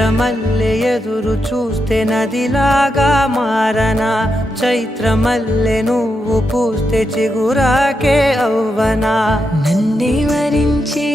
చంద్రమల్లె ఎదురు చూస్తే నదిలాగా మారనా, చైత్రమల్లె నువ్వు పూస్తే చిగురాకే అవ్వనా. నన్నే వరించి